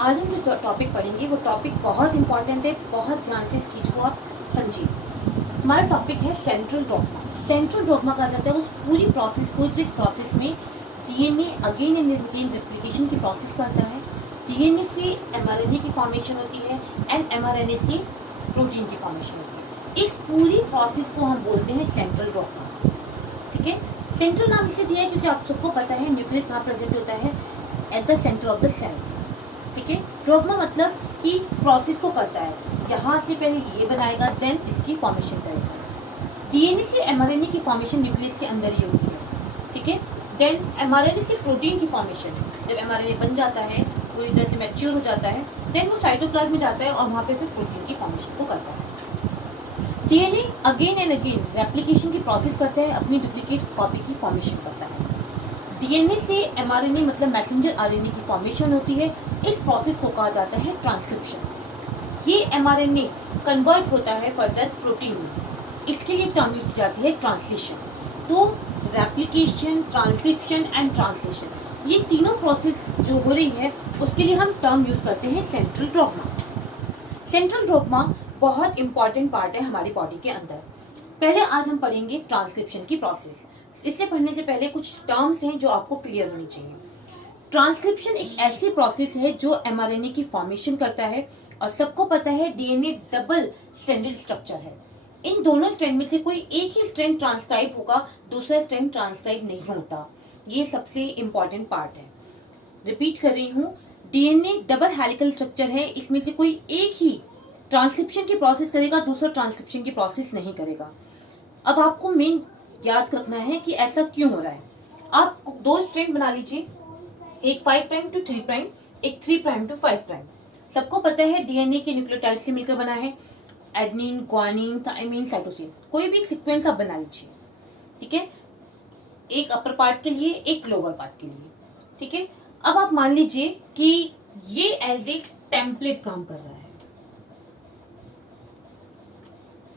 आज हम जो टॉपिक पढ़ेंगे वो टॉपिक बहुत इंपॉर्टेंट है, बहुत ध्यान से इस चीज़ को आप समझिए। हमारा टॉपिक है सेंट्रल डॉग्मा। सेंट्रल डॉग्मा कहा जाता है उस पूरी प्रोसेस को जिस प्रोसेस में DNA again and again replication की प्रोसेस करता है। डीएनए से एमआरएनए की फॉर्मेशन होती है एंड एमआरएनए से प्रोटीन की फॉर्मेशन होती है। इस पूरी प्रोसेस को हम बोलते हैं सेंट्रल डॉग्मा। ठीक है, सेंट्रल नाम इसे दिया है क्योंकि आप सबको पता है न्यूक्लियस कहाँ प्रेजेंट होता है, at the centre of the cell. ठीक है, डॉग्मा मतलब कि प्रोसेस को करता है, यहाँ से पहले ये बनाएगा देन इसकी फॉर्मेशन करेगा। डीएनए से एमआरएनए की फॉर्मेशन न्यूक्लियस के अंदर ही होती है। ठीक है, देन एमआरएनए से प्रोटीन की फॉर्मेशन, जब एमआरएनए बन जाता है, पूरी तरह से मैच्योर हो जाता है, देन वो साइटोप्लाज्म में जाता है और वहाँ पे फिर प्रोटीन की फॉर्मेशन को करता है। DNA again and again replication की प्रोसेस करता है, अपनी डुप्लीकेट कॉपी की फॉर्मेशन करता है। डीएनए से एमआरएनए मतलब मैसेंजर आरएनए की फॉर्मेशन होती है। इस प्रोसेस को कहा जाता है ट्रांसक्रिप्शन। ये एमआरएनए कन्वर्ट होता है फर्दर प्रोटीन में, इसके लिए टर्म यूज की जाती है ट्रांसलेशन। तो रेप्लिकेशन, ट्रांसक्रिप्शन एंड ट्रांसलेशन, ये तीनों प्रोसेस जो हो रही है उसके लिए हम टर्म यूज करते हैं सेंट्रल डॉग्मा। सेंट्रल डॉग्मा बहुत इंपॉर्टेंट पार्ट है हमारी बॉडी के अंदर। पहले आज हम पढ़ेंगे ट्रांसक्रिप्शन की प्रोसेस। इससे पढ़ने से पहले कुछ टर्म्स हैं जो आपको क्लियर होनी चाहिए। ट्रांसक्रिप्शन एक ऐसी प्रोसेस है जो एमआरएनए की फॉर्मेशन करता है, और सबको पता है डीएनए डबल स्ट्रैंडेड स्ट्रक्चर है। इन दोनों स्ट्रैंड में से कोई एक ही स्ट्रैंड ट्रांसक्राइब होगा, दूसरा स्ट्रैंड ट्रांसक्राइब नहीं होता। ये सबसे इंपॉर्टेंट पार्ट है। रिपीट कर रही हूँ, डीएनए डबल हेलिकल स्ट्रक्चर है, इसमें से कोई एक ही ट्रांसक्रिप्शन की प्रोसेस करेगा, दूसरा ट्रांसक्रिप्शन की प्रोसेस नहीं करेगा। अब आपको मेन याद रखना है कि ऐसा क्यों हो रहा है। आप दो स्ट्रैंड बना लीजिए, एक 5 प्राइम टू 3 प्राइम, एक 3 प्राइम टू 5 प्राइम। सबको पता है डीएनए के न्यूक्लियोटाइड से मिलकर बना है, एडेनिन, ग्वानिन, थाइमिन, साइटोसिन। कोई भी एक सीक्वेंस आप बना लीजिए। ठीक है, एक अपर पार्ट के लिए, एक लोअर पार्ट के लिए। ठीक है, अब आप मान लीजिए कि ये एज ए टेम्पलेट काम कर रहा है।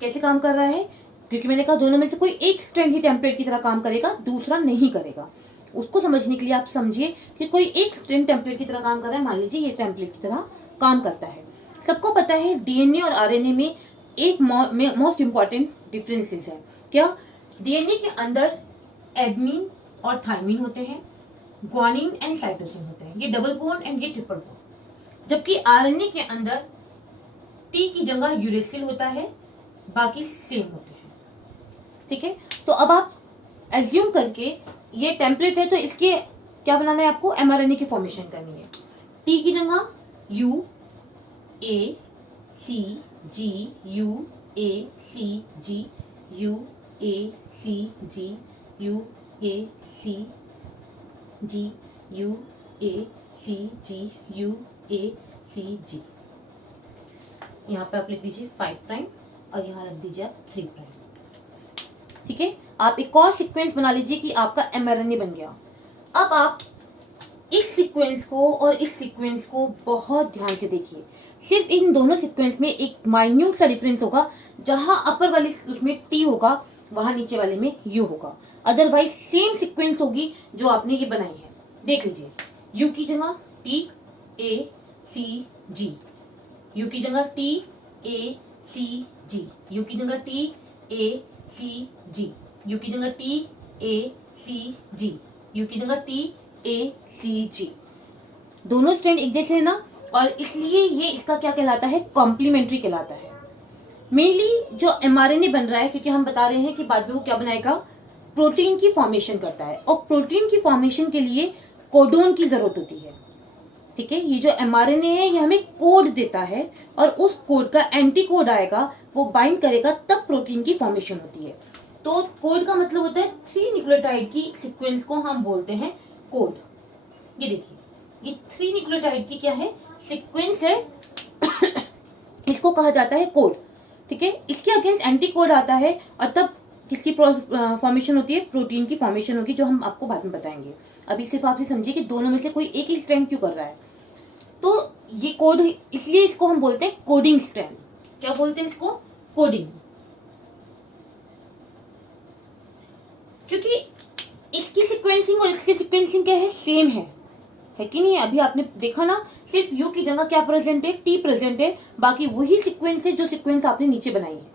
कैसे काम कर रहा है? क्योंकि मैंने कहा दोनों में से कोई एक स्ट्रैंड ही टेम्पलेट की तरह काम करेगा, दूसरा नहीं करेगा। उसको समझने के लिए आप समझिए कि कोई एक स्ट्रैंड टेम्पलेट की तरह काम कर रहा है। मान लीजिए ये टेम्पलेट की तरह काम करता है। सबको पता है डीएनए और आरएनए में एक मोस्ट इंपॉर्टेंट डिफरेंसेस है। क्या? डीएनए के अंदर एडेनिन और थाइमिन होते हैं, ग्वानिन एंड साइटोसिन होते हैं, ये डबल बॉन्ड एंड ये ट्रिपल बॉन्ड। जबकि आरएनए के अंदर टी की जगह यूरेसिल होता है, बाकी सेम होते हैं। ठीक है, तो अब आप एज्यूम करके ये टेम्पलेट है, तो इसके क्या बनाना है आपको? एमआरएनए की फॉर्मेशन करनी है। टी की जगह U A C G, U A C G, U A C G, U A C G, U A C G, U A C G. यहाँ पे आप लिख दीजिए 5 प्राइम और यहाँ रख दीजिए आप 3 प्राइम। ठीक है, आप एक और सीक्वेंस बना लीजिए कि आपका एमआरएनए बन गया। अब आप इस सीक्वेंस को और इस सीक्वेंस को बहुत ध्यान से देखिए। सिर्फ इन दोनों सीक्वेंस में एक माइन्यूट सा डिफरेंस होगा, जहां अपर वाली उसमें टी होगा, वहां नीचे वाले में यू होगा। अदरवाइज सेम सीक्वेंस होगी जो आपने ये बनाई है। देख लीजिए, यू की जगह T A C G, you की जगह T A C G, you की जगह T A C G, you की जगह T A C G, you की जगह टी ए सी जी। दोनों स्ट्रैंड एक जैसे है ना, और इसलिए ये इसका क्या कहलाता है? कॉम्प्लीमेंट्री कहलाता है। मेनली जो एमआरएनए बन रहा है, क्योंकि हम बता रहे हैं कि बाद में वो क्या बनाएगा? प्रोटीन की फॉर्मेशन करता है, और प्रोटीन की फॉर्मेशन के लिए कोडोन की जरूरत होती है। ठीक है, ये जो एमआरएनए है ये हमें कोड देता है, और उस कोड का एंटी कोड आएगा, वो बाइंड करेगा, तब प्रोटीन की फॉर्मेशन होती है। तो कोड का मतलब होता है 3 न्यूक्लियोटाइड की सीक्वेंस को हम बोलते हैं कोड। ये देखिए, ये 3 न्यूक्लियोटाइड की क्या है? सीक्वेंस है। इसको कहा जाता है कोड। ठीक है, इसके अगेंस्ट एंटी कोड आता है, और तब किसकी फॉर्मेशन होती है? प्रोटीन की फॉर्मेशन होगी, जो हम आपको बाद में बताएंगे। अभी सिर्फ आप ये समझिए कि दोनों में से कोई एक ही स्ट्रैंड क्यों कर रहा है। तो ये कोड, इसलिए इसको हम बोलते हैं कोडिंग स्ट्रैंड। क्या बोलते हैं इसको? कोडिंग। क्योंकि इसकी सीक्वेंसिंग और इसकी सीक्वेंसिंग क्या है? सेम है। है कि नहीं? अभी आपने देखा ना, सिर्फ यू की जगह क्या प्रेजेंट है, टी प्रेजेंट है, बाकी वही सीक्वेंस है जो सीक्वेंस आपने नीचे बनाई है।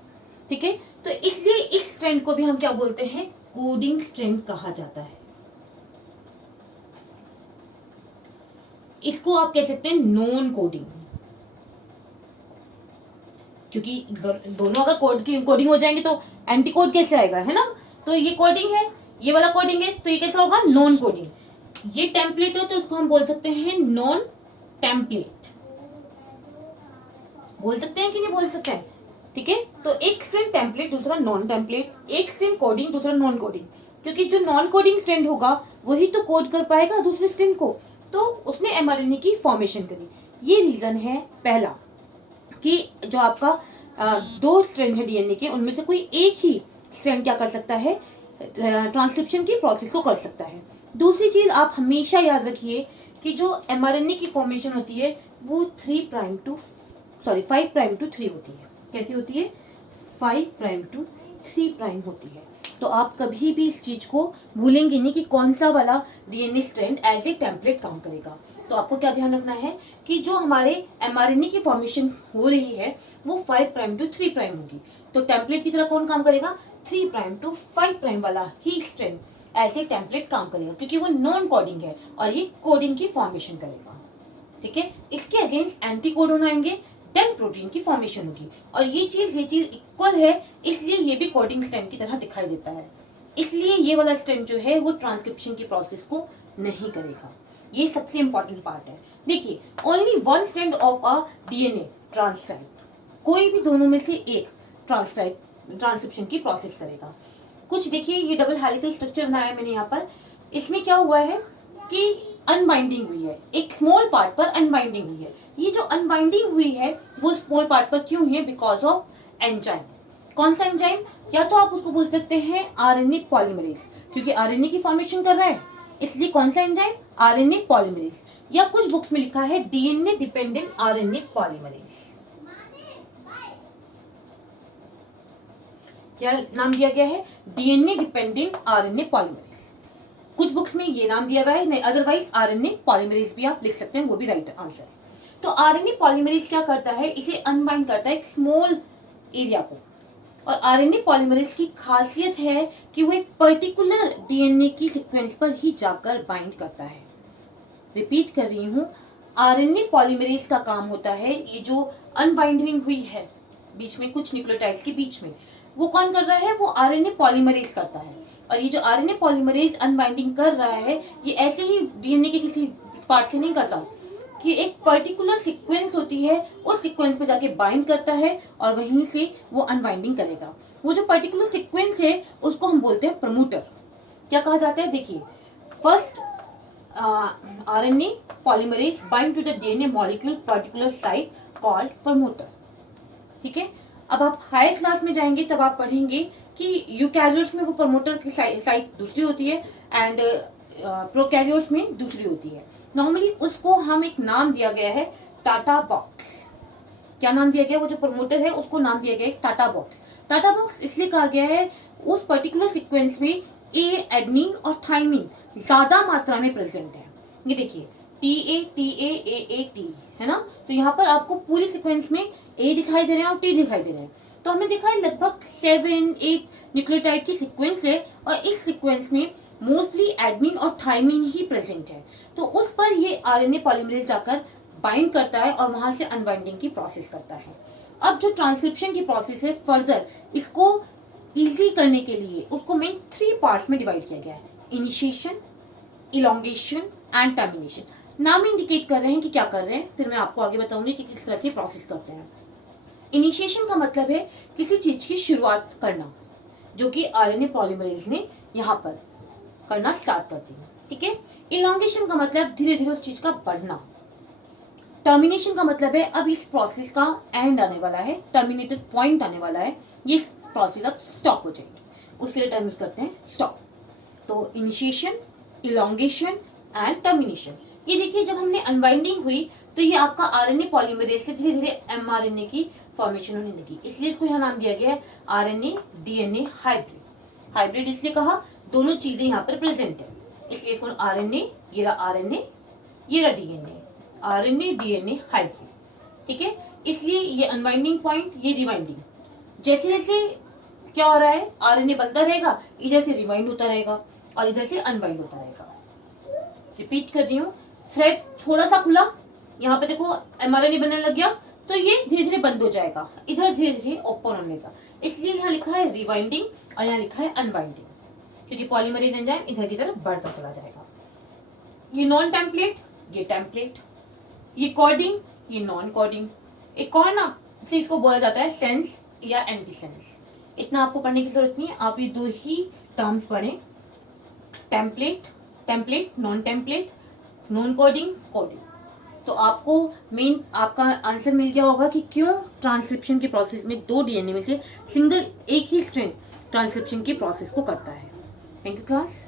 ठीक है, तो इसलिए इस स्ट्रैंड को भी हम क्या बोलते हैं, कोडिंग स्ट्रैंड कहा जाता है। इसको आप कह सकते हैं नॉन कोडिंग, क्योंकि दोनों अगर कोडिंग हो जाएंगे तो एंटी कोड कैसे आएगा, है ना? तो ये कोडिंग है, ये वाला कोडिंग है, तो ये कैसा होगा, नॉन कोडिंग। ये टेम्पलेट है तो उसको हम बोल सकते हैं नॉन टेम्पलेट। बोल सकते हैं कि नहीं बोल सकते हैं? ठीक है, तो एक स्ट्रिंग टेम्पलेट, दूसरा नॉन टेम्पलेट, एक स्ट्रिंग कोडिंग, दूसरा नॉन कोडिंग। क्योंकि जो नॉन कोडिंग स्ट्रिंग होगा वही तो कोड कर पाएगा दूसरी स्ट्रिंग को, तो उसने एमआरएनए की फॉर्मेशन करी। ये रीजन है पहला, कि जो आपका दो स्ट्रैंड है डीएनए के, उनमें से कोई एक ही स्ट्रैंड क्या कर सकता है, ट्रांसक्रिप्शन की प्रोसेस को कर सकता है। दूसरी चीज आप हमेशा याद रखिए कि जो एमआरएनए की फॉर्मेशन होती है वो 5 प्राइम टू 3 होती है। कैसी होती है? 5 प्राइम टू 3 प्राइम होती है। तो आप कभी भी इस चीज को भूलेंगे नहीं कि कौन सा वाला DNA strand as a template काम करेगा। तो आपको क्या ध्यान रखना है कि जो हमारे एमआरएनए की फॉर्मेशन हो रही है वो 5 प्राइम टू 3 प्राइम होगी। तो टेम्पलेट की तरह कौन काम करेगा? 3 प्राइम टू 5 प्राइम वाला ही स्ट्रैंड ऐसे टेम्पलेट काम करेगा, क्योंकि वो नॉन कोडिंग है और ये कोडिंग की फॉर्मेशन करेगा। ठीक है, इसके अगेंस्ट एंटी कोडोन आएंगे, देन प्रोटीन की फॉर्मेशन होगी। और ये चीज इक्वल है, इसलिए ये भी कोडिंग स्ट्रैंड की तरह दिखाई देता है। इसलिए ये वाला स्ट्रैंड जो है वो ट्रांसक्रिप्शन की प्रोसेस को नहीं करेगा। ये सबसे इंपॉर्टेंट पार्ट है। देखिए, only one strand of a DNA transcribe, कोई भी दोनों में से एक ट्रांसक्रिप्शन की प्रोसेस करेगा। कुछ देखिए, ये डबल हेलिकल स्ट्रक्चर बनाया मैंने यहाँ पर। इसमें क्या हुआ है कि अनबाइंडिंग हुई है, एक स्मॉल पार्ट पर अनबाइंडिंग हुई है। ये जो अनबाइंडिंग हुई है वो स्मॉल पार्ट पर क्यों हुई है? Because of enzyme. कौन सा एंजाइम? या तो आप उसको बोल सकते हैं आरएनए पॉलीमरेज, क्योंकि आरएनए की फॉर्मेशन कर रहा है, इसलिए कौन सा एंजाइम? RNA polymerase. या कुछ बुक्स में लिखा है डीएनए डिपेंडेंट आरएनए पॉलीमरेज। क्या नाम दिया गया है? DNA dependent RNA polymerase. कुछ बुक्स में ये नाम दिया हुआ है, नहीं अदरवाइज आरएनए पॉलीमरेज भी आप लिख सकते हैं, वो भी राइट आंसर है। तो आरएनए पॉलीमरेज क्या करता है? इसे अनबाइंड करता है एक स्मॉल एरिया को। और आरएनए पॉलीमरेज की खासियत है कि वो एक पर्टिकुलर डीएनए की सीक्वेंस पर ही जाकर बाइंड करता है। रिपीट कर रही हूं, आरएनए पॉलीमरेज का काम होता है, ये जो अनबाइंडिंग हुई है बीच में कुछ न्यूक्लियोटाइड्स के बीच में, वो कौन कर रहा है? वो आरएनए पॉलीमरेज करता है। और ये जो आरएनए पॉलीमरेज अनबाइंडिंग कर रहा है, ये ऐसे ही डीएनए के किसी पार्ट से नहीं करता, कि एक पर्टिकुलर सीक्वेंस होती है, उस सीक्वेंस पे जाके बाइंड करता है और वहीं से वो अनबाइंडिंग करेगा। वो जो पर्टिकुलर सीक्वेंस है उसको हम बोलते हैं प्रमोटर। क्या कहा जाता है? देखिए, first RNA polymerase bind to the DNA molecule particular site called promoter. ठीक है, अब आप हायर क्लास में जाएंगे तब आप पढ़ेंगे कि यूकैरियोट्स में वो प्रमोटर की साइट दूसरी होती है एंड प्रोकैरियोट्स में दूसरी होती है। नॉर्मली उसको हम एक नाम दिया गया है टाटा बॉक्स। क्या नाम दिया गया? वो जो प्रमोटर है उसको नाम दिया गया है टाटा बॉक्स। टाटा बॉक्स इसलिए कहा गया है, उस पर्टिकुलर सीक्वेंस में एडेनिन और थाइमिन ज्यादा मात्रा में प्रेजेंट है। ये देखिए, TA है ना, तो यहाँ पर आपको पूरी सीक्वेंस में ए दिखाई दे रहे हैं और टी दिखाई दे रहे हैं। तो हमने देखा है लगभग 7-8 न्यूक्लियोटाइड की सीक्वेंस है और इस सीक्वेंस में मोस्टली एडमिन और थाइमिन ही प्रेजेंट है। तो उस पर ये आरएनए पॉलीमरेज जाकर बाइंड करता है और वहां से अनबाइंडिंग की प्रोसेस करता है। अब जो ट्रांसक्रिप्शन की प्रोसेस है, फर्दर इसको इजी करने के लिए उसको मेन 3 पार्ट्स में डिवाइड किया गया है, इनिशिएशन, इलोंगेशन एंड टर्मिनेशन। नाम इंडिकेट कर रहे हैं कि क्या कर रहे हैं, फिर मैं आपको आगे बताऊंगी कि किस तरह से प्रोसेस करते हैं। इनिशिएशन का मतलब है किसी चीज की शुरुआत करना, जो कि आरएनए पॉलीमरेज ने यहाँ पर करना स्टार्ट कर दिया। ठीक है, इलोंगेशन का मतलब धीरे धीरे उस चीज का बढ़ना। टर्मिनेशन का मतलब है अब इस प्रोसेस का एंड आने वाला है, टर्मिनेटेड पॉइंट आने वाला है, ये प्रोसेस अब स्टॉप हो जाएगी, उसके लिए टर्म यूज करते हैं स्टॉप। तो इनिशिएशन, इलोंगेशन एंड टर्मिनेशन। ये देखिए, जब हमने अनबाइंडिंग हुई तो ये आपका आरएनए पॉलीमरेज से धीरे धीरे एमआरएनए की फॉर्मेशन होने लगी, इसलिए इसको यहाँ नाम दिया गया है आरएनए डीएनए हाइब्रिड। हाइब्रिड इसलिए कहा, दोनों चीजें यहाँ पर प्रेजेंट है, इसलिए इसको आरएनए, ये रहा आरएनए ये रहा डीएनए, आरएनए डीएनए हाइब्रिड, ठीक है। इसलिए ये अनबाइंडिंग पॉइंट, ये रिवाइंडिंग, जैसे जैसे क्या हो रहा है, आरएनए बनता रहेगा, इधर से रिवाइंड होता रहेगा और इधर से अनबाइंड होता रहेगा। रिपीट कर रही हूँ, थ्रेड थोड़ा सा खुला, यहाँ पे देखो एमआरएनए बनने लग गया, तो ये धीरे धीरे बंद हो जाएगा, इधर धीरे धीरे ओपन होने का। इसलिए यहाँ लिखा है रिवाइंडिंग और यहाँ लिखा है अनबाइंडिंग, क्योंकि पॉलीमरेज एंजाइम इधर की तरफ बढ़ता चला जाएगा। ये नॉन टेम्पलेट, ये टेम्पलेट, ये कोडिंग, ये नॉन कोडिंग। एक और ना से इसको बोला जाता है सेंस या एंटी सेंस। इतना आपको पढ़ने की जरूरत नहीं है, आप ये दो ही टर्म्स पढ़ें, template, template, non template, non coding, coding. तो आपको मेन आपका आंसर मिल गया होगा कि क्यों ट्रांसक्रिप्शन के प्रोसेस में दो डीएनए में से सिंगल एक ही स्ट्रैंड ट्रांसक्रिप्शन के प्रोसेस को करता है। Thank you class.